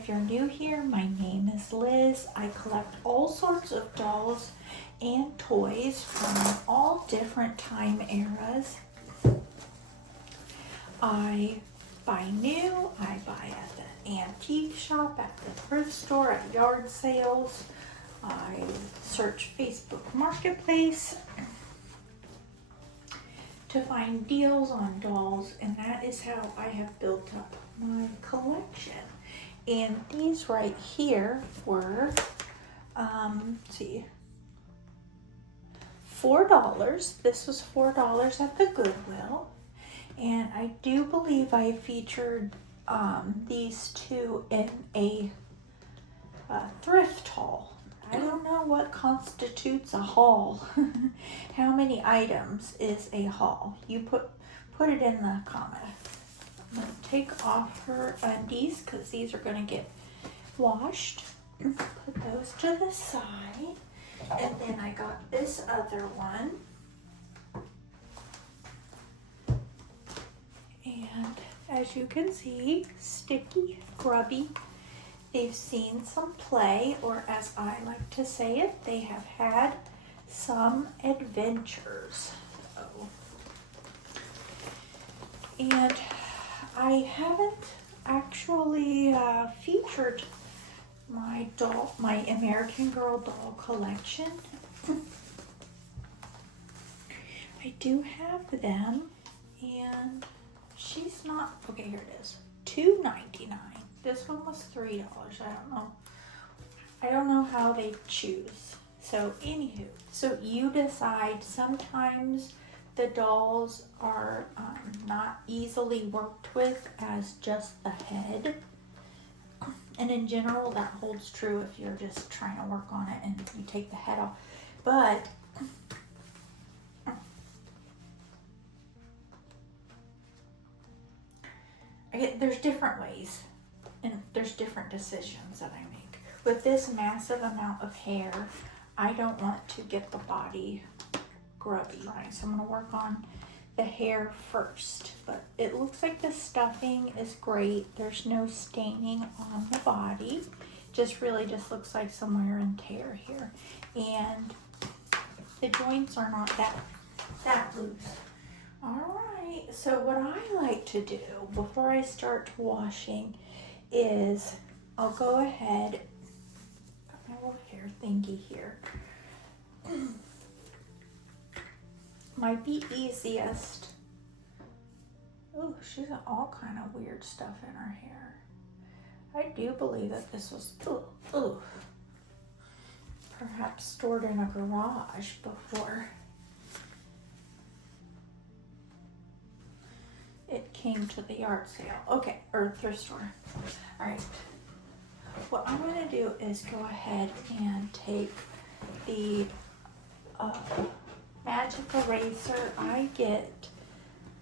if you're new here, my name is Liz. I collect all sorts of dolls and toys from all different time eras. I buy new, I buy at the antique shop, at the thrift store, at yard sales. I search Facebook Marketplace to find deals on dolls, and that is how I have built up my collection. And these right here were, let's see, $4. This was $4 at the Goodwill. And I do believe I featured these two in a thrift haul. I don't know what constitutes a haul. How many items is a haul? You put it in the comment. I'm going to take off her undies because these are going to get washed. Put those to the side. And then I got this other one. And as you can see, sticky, grubby. They've seen some play, or as I like to say it, they have had some adventures. And I haven't actually featured my American Girl doll collection. I do have them, and she's not, okay, here it is, $2.99. This one was $3. I don't know how they choose. So anywho, so you decide. Sometimes the dolls are not easily worked with as just the head. And in general, that holds true if you're just trying to work on it and you take the head off. But there's different ways. And there's different decisions that I make. With this massive amount of hair, I don't want to get the body grubby. So I'm going to work on the hair first. But it looks like the stuffing is great. There's no staining on the body. Just really just looks like some wear and tear here. And the joints are not that loose. Alright, so what I like to do before I start washing is I'll go ahead, got my little hair thingy here. Might be easiest. Oh, she's got all kind of weird stuff in her hair. I do believe that this was perhaps stored in a garage before it came to the yard sale. Okay, or thrift store. All right. What I'm going to do is go ahead and take the magic eraser. I get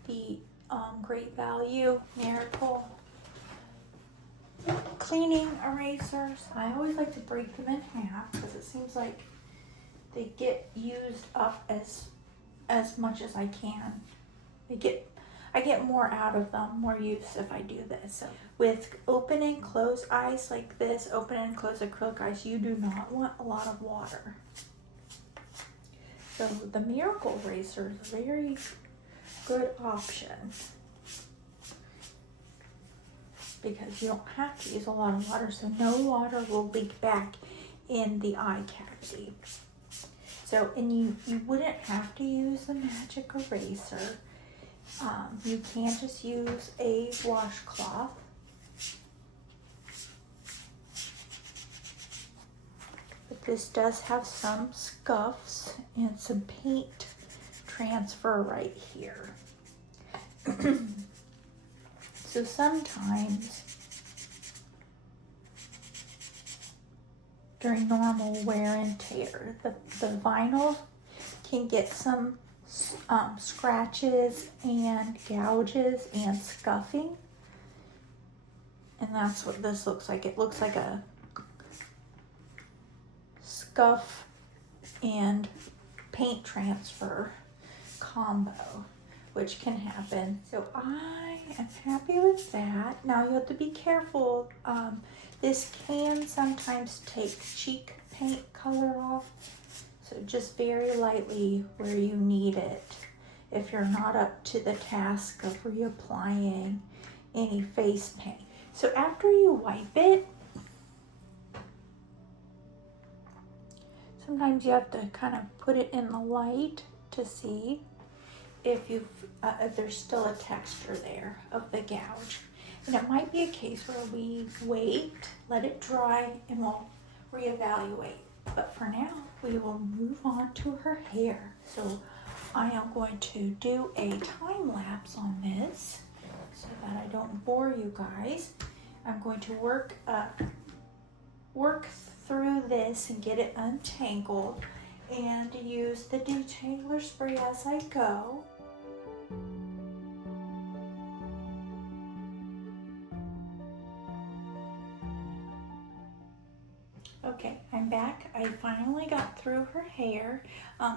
the Great Value Miracle cleaning erasers. I always like to break them in half because it seems like they get used up as much as I can. I get more out of them, more use if I do this. So with open and close eyes like this, open and close acrylic eyes, you do not want a lot of water. So the Miracle Eraser is a very good option because you don't have to use a lot of water, so no water will leak back in the eye cavity. So, and you wouldn't have to use the magic eraser. You can just use a washcloth. But this does have some scuffs and some paint transfer right here. So sometimes during normal wear and tear, the vinyl can get some scratches and gouges and scuffing, and that's what this looks like. It looks like a scuff and paint transfer combo, which can happen. So I am happy with that. Now you have to be careful. This can sometimes take cheek paint color off, so just very lightly where you need it if you're not up to the task of reapplying any face paint. So after you wipe it, sometimes you have to kind of put it in the light to see if there's still a texture there of the gouge. And it might be a case where we wait, let it dry, and we'll reevaluate. But for now, we will move on to her hair. So I am going to do a time lapse on this so that I don't bore you guys. I'm going to work through this and get it untangled and use the detangler spray as I go. Okay, I'm back. I finally got through her hair.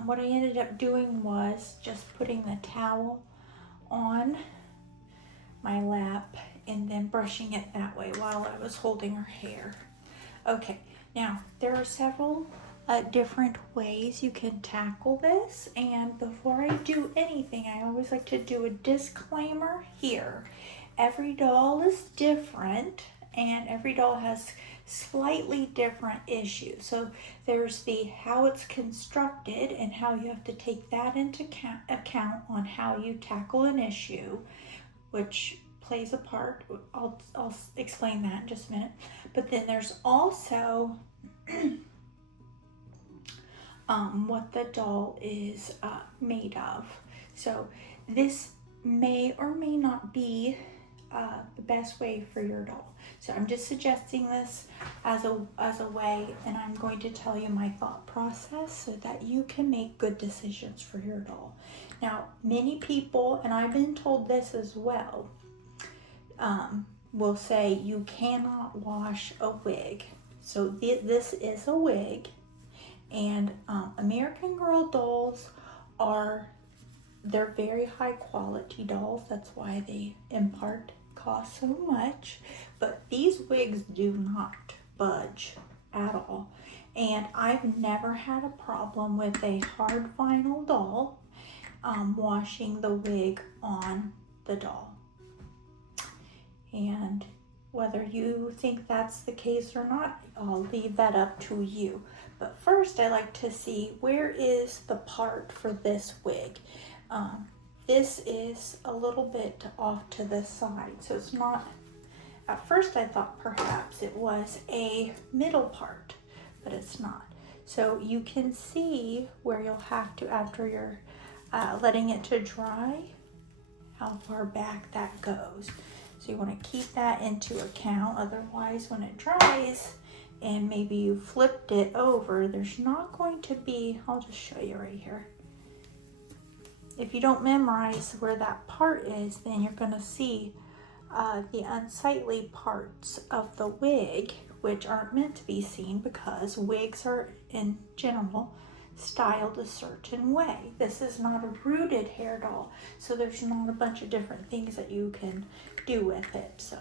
What I ended up doing was just putting the towel on my lap and then brushing it that way while I was holding her hair. Okay, now there are several different ways you can tackle this, and before I do anything, I always like to do a disclaimer here. Every doll is different and every doll has slightly different issues. So there's the how it's constructed and how you have to take that into account on how you tackle an issue, which plays a part. I'll explain that in just a minute. But then there's also what the doll is made of. So this may or may not be the best way for your doll. So I'm just suggesting this as a way, and I'm going to tell you my thought process so that you can make good decisions for your doll. Now, many people, and I've been told this as well, will say you cannot wash a wig. So this is a wig, and American Girl dolls they're very high quality dolls. That's why they in part cost so much. But these wigs do not budge at all. And I've never had a problem with a hard vinyl doll washing the wig on the doll. And whether you think that's the case or not, I'll leave that up to you. But first, I like to see where is the part for this wig. This is a little bit off to the side, so it's not, at first I thought perhaps it was a middle part, but it's not. So you can see where you'll have to, after you're letting it to dry, how far back that goes. So you want to keep that into account, otherwise when it dries and maybe you flipped it over, there's not going to be, I'll just show you right here. If you don't memorize where that part is, then you're going to see the unsightly parts of the wig, which aren't meant to be seen because wigs are in general styled a certain way. This is not a rooted hair doll, so there's not a bunch of different things that you can do with it. So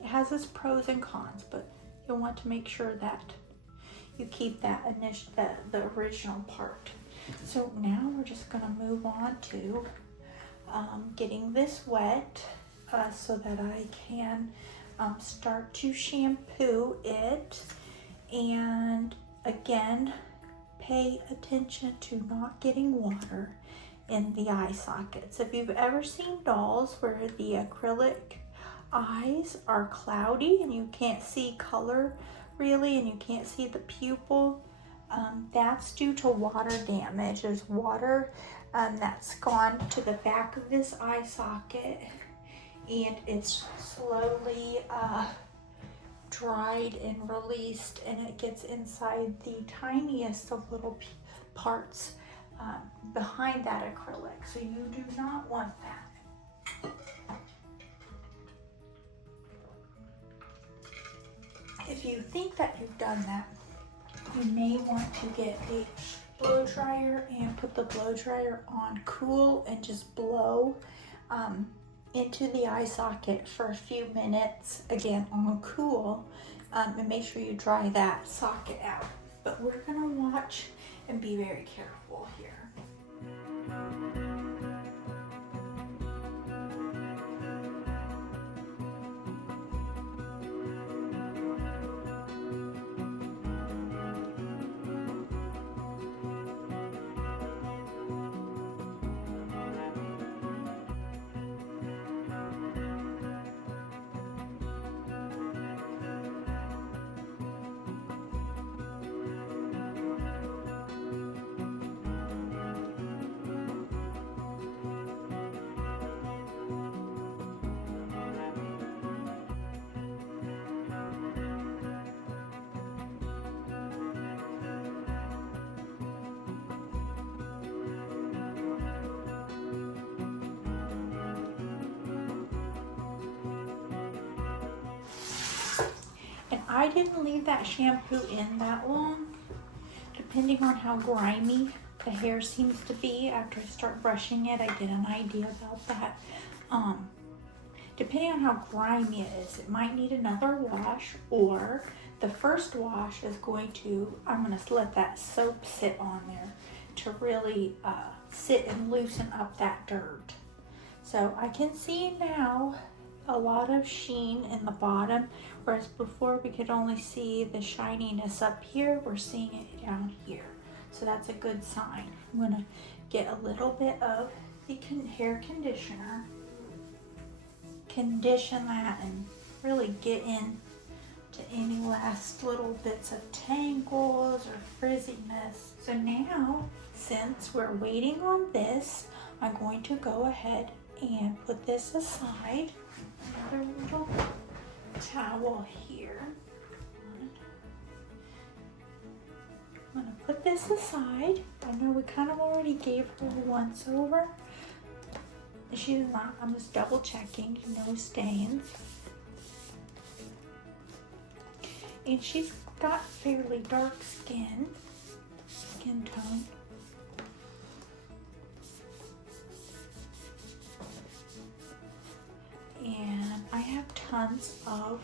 it has its pros and cons, but you'll want to make sure that you keep that the original part. So now we're just going to move on to getting this wet so that I can start to shampoo it. And again, pay attention to not getting water in the eye sockets. If you've ever seen dolls where the acrylic eyes are cloudy and you can't see color really and you can't see the pupil, that's due to water damage. There's water that's gone to the back of this eye socket and it's slowly dried and released, and it gets inside the tiniest of little parts behind that acrylic. So you do not want that. If you think that you've done that, you may want to get a blow dryer and put the blow dryer on cool and just blow into the eye socket for a few minutes, again on cool, And make sure you dry that socket out. But we're gonna watch and be very careful here. And I didn't leave that shampoo in that long, depending on how grimy the hair seems to be. After I start brushing it, I get an idea about that. Depending on how grimy it is, it might need another wash, or the first wash is I'm going to let that soap sit on there to really sit and loosen up that dirt. So I can see now a lot of sheen in the bottom, whereas before we could only see the shininess up here. We're seeing it down here. So that's a good sign. I'm going to get a little bit of the hair conditioner, condition that, and really get in to any last little bits of tangles or frizziness. So now, since we're waiting on this, I'm going to go ahead and put this aside. Another little towel here. I'm going to put this aside. I know we kind of already gave her a once over. She's not, I'm just double checking, no stains. And she's got fairly dark skin tone. And I have tons of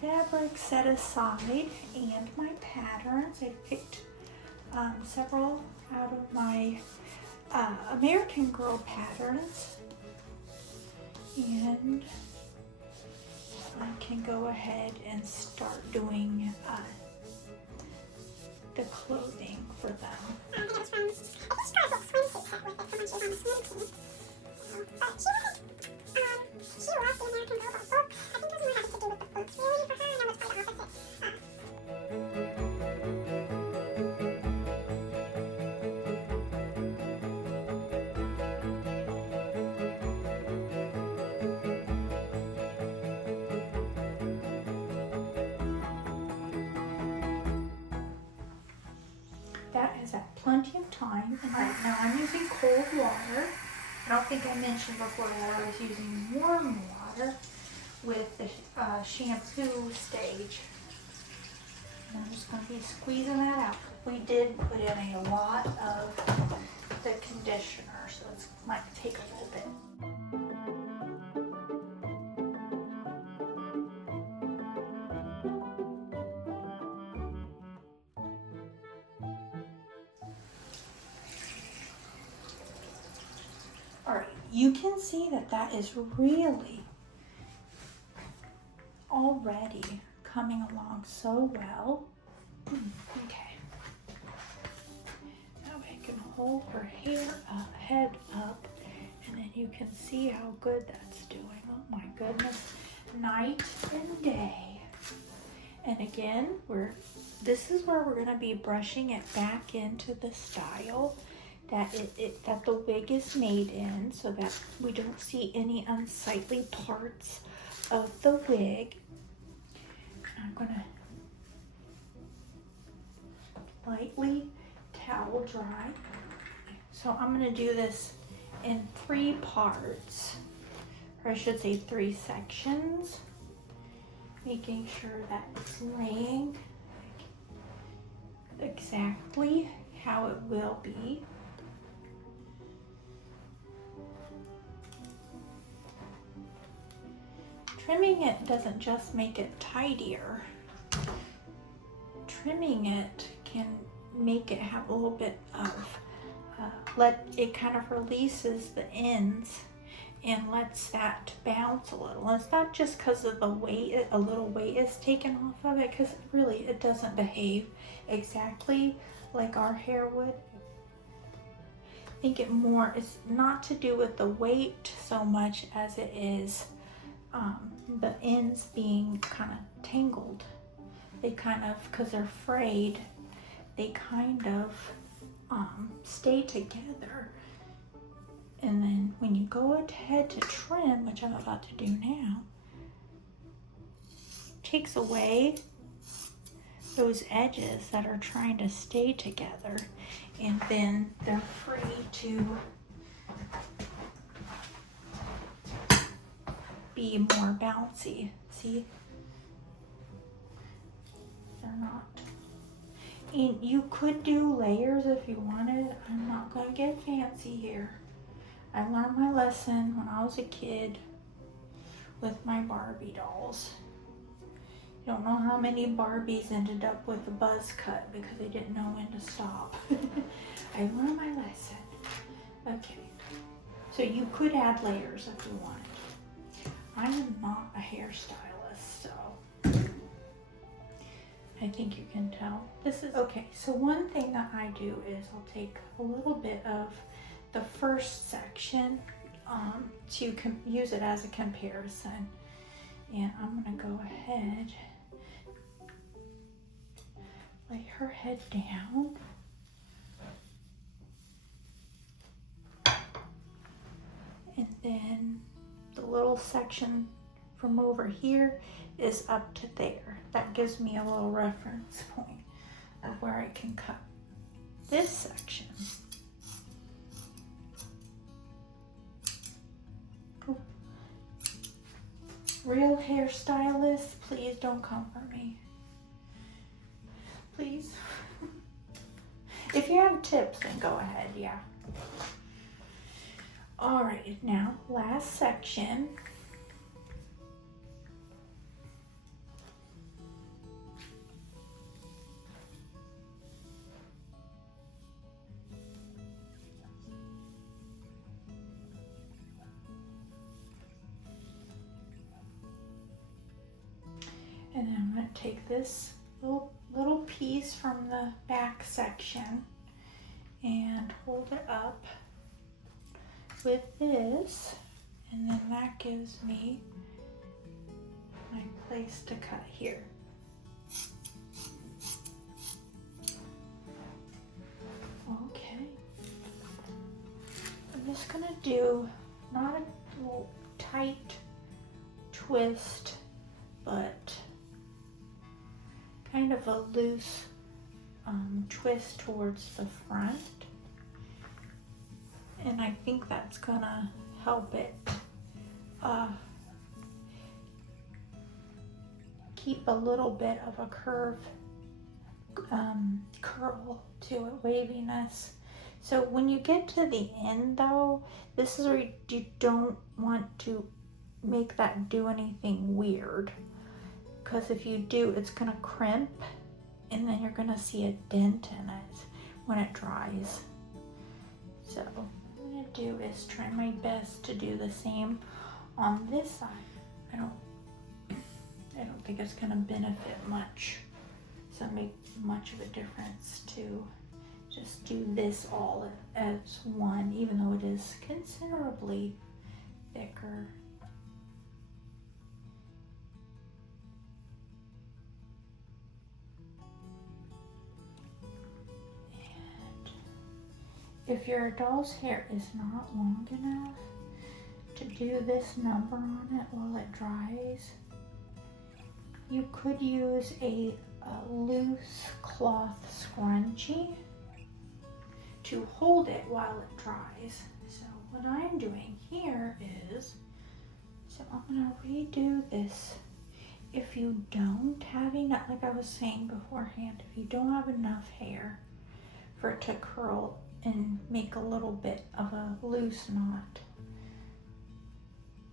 fabric set aside, and my patterns. I picked several out of my American Girl patterns, and I can go ahead and start doing the clothing for them. She loves the American Girl book. I think it doesn't have to do with the books really for her. I know it's quite opposite. That is at plenty of time. And right now I'm using cold water. I don't think I mentioned before that I was using warm water with the shampoo stage. And I'm just going to be squeezing that out. We did put in a lot of the conditioner, so it might take a little bit. Alright, you can see that that is really already coming along so well. Okay. Now I can hold her head up, and then you can see how good that's doing. Oh my goodness. Night and day. And again, this is where we're going to be brushing it back into the style that that the wig is made in, so that we don't see any unsightly parts of the wig. I'm going to lightly towel dry. So I'm going to do this in 3 parts, or I should say 3 sections, making sure that it's laying exactly how it will be. Trimming it doesn't just make it tidier. Trimming it can make it have a little bit of, it kind of releases the ends and lets that bounce a little. And it's not just because of the weight, a little weight is taken off of it, because really it doesn't behave exactly like our hair would. I think it's not to do with the weight so much as it is the ends being kind of tangled. They kind of, because they're frayed, they kind of stay together. And then when you go ahead to trim, which I'm about to do now, takes away those edges that are trying to stay together, and then they're free to be more bouncy. See? They're not. And you could do layers if you wanted. I'm not going to get fancy here. I learned my lesson when I was a kid with my Barbie dolls. You don't know how many Barbies ended up with a buzz cut because they didn't know when to stop. I learned my lesson. Okay, so you could add layers if you wanted. I am not a hairstylist, so I think you can tell. This is okay. So one thing that I do is I'll take a little bit of the first section to use it as a comparison, and I'm gonna go ahead, lay her head down, and then the little section from over here is up to there. That gives me a little reference point of where I can cut this section. Cool. Real hairstylists, please don't come for me. Please. If you have tips, then go ahead, yeah. All right, now last section. And then I'm going to take this little piece from the back section and hold it up with this, and then that gives me my place to cut here. Okay. I'm just going to do not a little tight twist, but kind of a loose twist towards the front, and I think that's gonna help it keep a little bit of a curl to it, waviness. So when you get to the end though, this is where you don't want to make that do anything weird, because if you do, it's gonna crimp and then you're gonna see a dent in it when it dries. So what I'm gonna do is try my best to do the same on this side. I don't think it's gonna benefit much, so make much of a difference to just do this all as one, even though it is considerably thicker. If your doll's hair is not long enough to do this number on it while it dries, you could use a loose cloth scrunchie to hold it while it dries. So what I'm doing here is, so I'm gonna redo this. If you don't have enough, like I was saying beforehand, if you don't have enough hair for it to curl and make a little bit of a loose knot,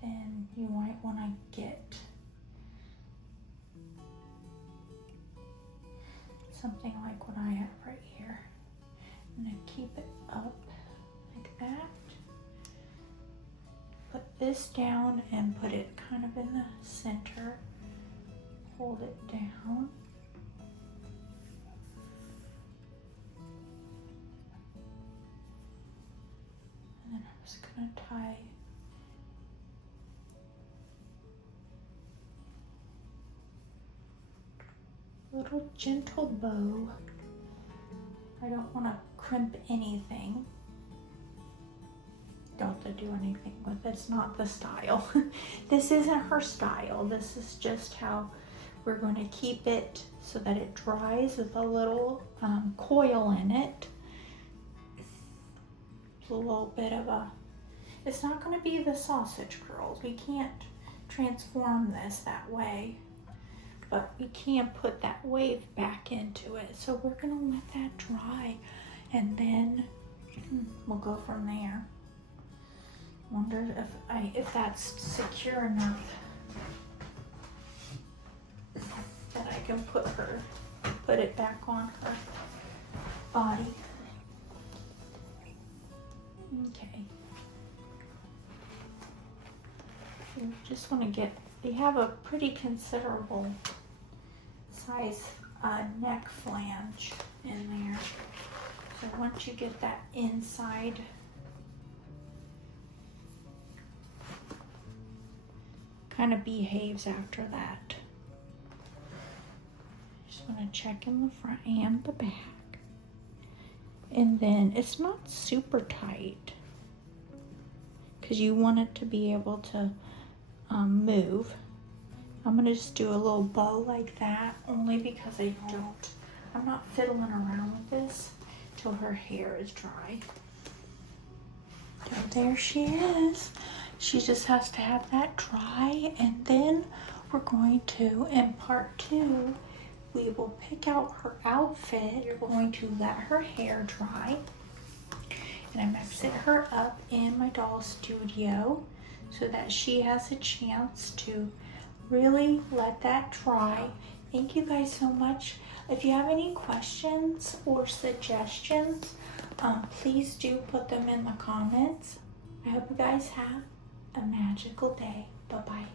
then you might want to get something like what I have right here. I'm going to keep it up like that. Put this down and put it kind of in the center. Hold it down. And then I'm just going to tie a little gentle bow. I don't want to crimp anything. Don't have to do anything with it. It's not the style. This isn't her style. This is just how we're going to keep it so that it dries with a little coil in it. It's a little bit of a, it's not going to be the sausage curls. We can't transform this that way, but we can put that wave back into it. So we're going to let that dry and then we'll go from there. Wonder if that's secure enough that I can put it back on her body. Okay. You just want to get, they have a pretty considerable size neck flange in there. So once you get that inside, kind of behaves after that. Just want to check in the front and the back. And then it's not super tight because you want it to be able to move. I'm going to just do a little bow like that only because I'm not fiddling around with this till her hair is dry. So there she is. She just has to have that dry, and then we're going to, in part 2, we will pick out her outfit. You're going to let her hair dry, and I'm going to set her up in my doll studio so that she has a chance to really let that dry. Thank you guys so much. If you have any questions or suggestions, please do put them in the comments. I hope you guys have a magical day. Bye-bye.